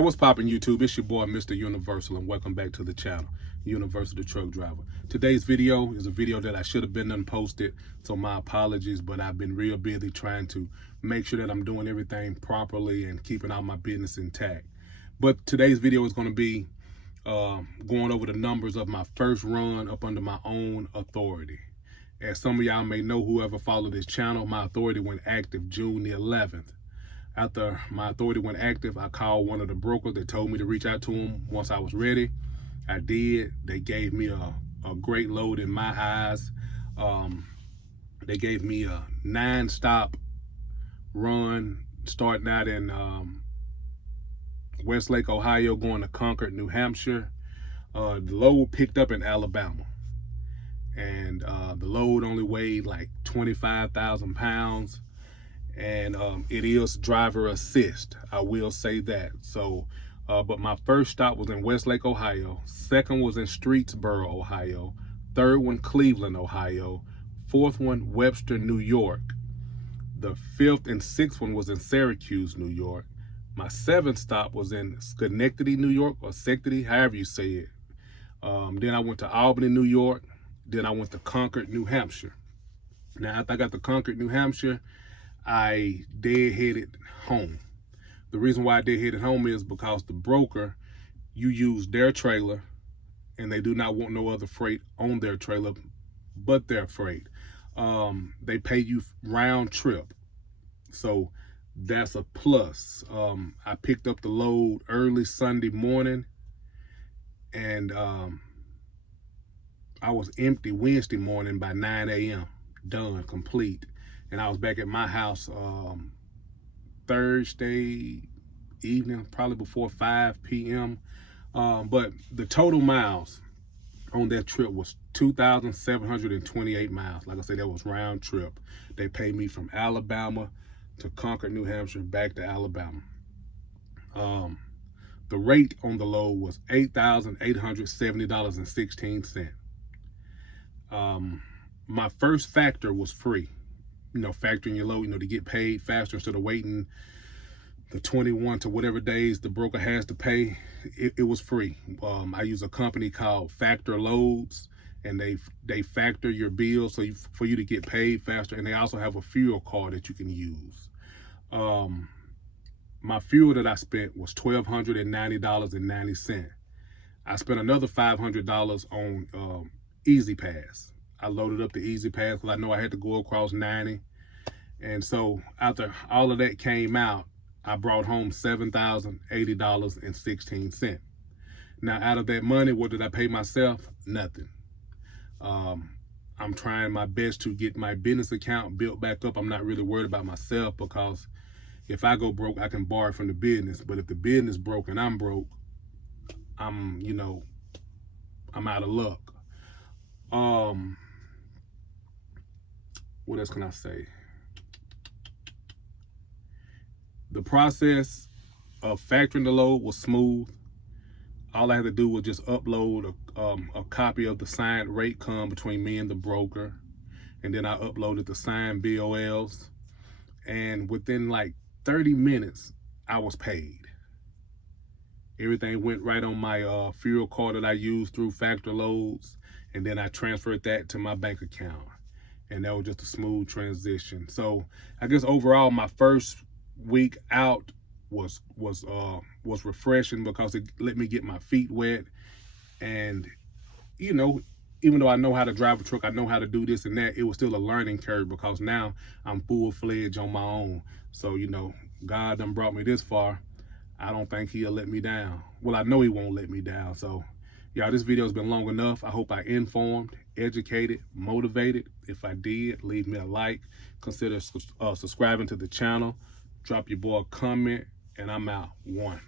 What's poppin' YouTube? It's your boy Mr. Universal and welcome back to the channel, Universal the Truck Driver. Today's video is a video that I should have been done posted, so my apologies, but I've been real busy trying to make sure that I'm doing everything properly and keeping all my business intact. But today's video is going to be going over the numbers of my first run up under my own authority. As some of y'all may know, whoever followed this channel, my authority went active June the 11th. After my authority went active, I called one of the brokers that told me to reach out to them once I was ready. I did. They gave me a great load in my eyes. They gave me a 9-stop run starting out in Westlake, Ohio, going to Concord, New Hampshire. The load picked up in Alabama. And the load only weighed like 25,000 pounds. And it is driver assist, I will say that. So but my first stop was in Westlake, Ohio. Second was in Streetsboro, Ohio. Third one, Cleveland, Ohio. Fourth one, Webster, New York. The fifth and sixth one was in Syracuse, New York. My seventh stop was in Schenectady, New York, or Schenectady, however you say it. Then I went to Albany, New York. Then I went to Concord, New Hampshire. Now, after I got to Concord, New Hampshire, I deadheaded home. The reason why I deadheaded home is because the broker, you use their trailer and they do not want no other freight on their trailer but their freight. They pay you round trip. So that's a plus. I picked up the load early Sunday morning and I was empty Wednesday morning by 9 a.m. Done, complete. And I was back at my house Thursday evening, probably before 5 p.m. But the total miles on that trip was 2,728 miles. Like I said, that was round trip. They paid me from Alabama to Concord, New Hampshire, back to Alabama. The rate on the load was $8,870.16. My first factor was free. You know, factoring your load, to get paid faster instead of waiting the 21 to whatever days the broker has to pay. It was free. I use a company called Factor Loads, and they factor your bill for you to get paid faster. And they also have a fuel card that you can use. My fuel that I spent was $1,290.90. I spent another $500 on Easy Pass. I loaded up the Easy Pass because I know I had to go across 90. And so after all of that came out, I brought home $7,080.16. Now, out of that money, what did I pay myself? Nothing. I'm trying my best to get my business account built back up. I'm not really worried about myself because if I go broke, I can borrow from the business. But if the business broke and I'm broke, I'm out of luck. What else can I say? The process of factoring the load was smooth. All I had to do was just upload a copy of the signed rate come between me and the broker. And then I uploaded the signed BOLs. And within like 30 minutes, I was paid. Everything went right on my fuel card that I used through Factor Loads. And then I transferred that to my bank account. And that was just a smooth transition. So I guess overall, my first week out was refreshing because it let me get my feet wet. And, even though I know how to drive a truck, I know how to do this and that, it was still a learning curve because now I'm full-fledged on my own. So, God done brought me this far. I don't think he'll let me down. Well, I know he won't let me down. So, y'all, this video has been long enough. I hope I informed, educated, motivated. If I did, leave me a like. Consider subscribing to the channel. Drop your boy a comment, and I'm out. 1.